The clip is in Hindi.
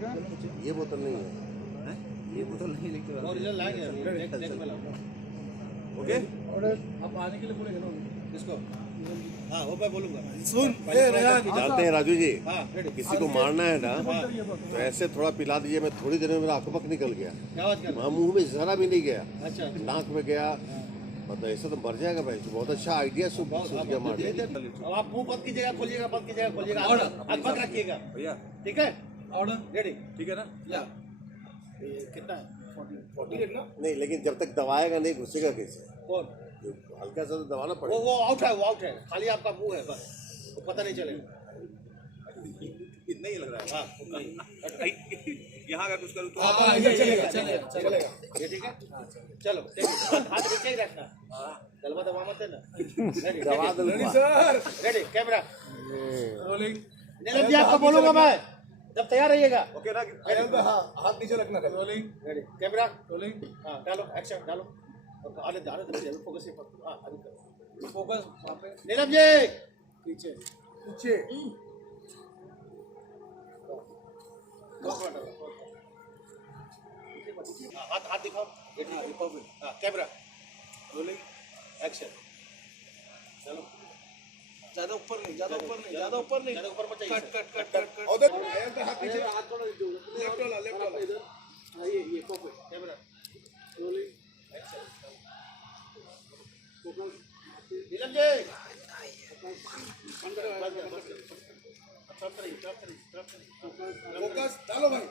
ये बोतल नहीं है, ये बोतल नहीं लिखते ओरिजिनल लाएंगे ओके। आप आने के लिए बोलेंगे ना किसको? हाँ वो मैं बोलूँगा। सुन जानते हैं राजू जी, हाँ रेडी। किसी को मारना है ना तो ऐसे थोड़ा पिला दीजिए। मैं थोड़ी देर में मेरा आंखों नहीं निकल गया, क्या बात कर? मुंह में जरा भी नहीं गया, अच्छा नाक में गया, मतलब ऐसा तो मर जाएगा भाई। बहुत अच्छा आइडिया सूझ गया मारने। अब आप मुंह बंद कीजिएगा, खोलिएगा, बंद कीजिएगा, खोलिएगा, आँख बंद रखिएगा भैया। ठीक है? Order ready? ठीक है ना? या कितना है? 48 ना? नहीं, लेकिन जब तक दबाएगा नहीं घुसेगा कैसे? कौन? हल्का सा तो दबाना वो पड़ेगा। वो आउट है, वो आउट है। खाली आपका मुंह है बस, वो पता नहीं चलेगा। इतना ही लग रहा है। हाँ यहाँ का कुछ करूँ तो चलेगा चलेगा चलेगा। ये ठीक है? चलो हाथ नीचे ही रखना, गलबा दबा मत देना। दबा दो ready? Camera rolling. Neelam ji आपको बोलूंगा मैं जब तैयार रहिएगा। ओके ना? हाथ नीचे रखना। Rolling ready? Camera rolling. हाँ डालो, एक्शन डालो। आने दो, आने दो, फोकस ही पर। हाँ अभी करो फोकस वहाँ पे। नीलम जी पीछे पीछे। हाथ हाथ दिखाओ। हाँ कैमरा रोलिंग एक्शन। चलो ज्यादा ऊपर नहीं, ज्यादा ऊपर नहीं, ज्यादा ऊपर नहीं, ज्यादा ऊपर मत जाइए। Cut cut cut cut cut. उधर हाथ पीछे, हाथ थोड़ा लेफ्ट वाला, लेफ्ट वाला इधर। हाँ ये perfect. Camera rolling action. Focus Neelam ji बंद करो, बंद करो, बंद करो। फोकस डालो भाई।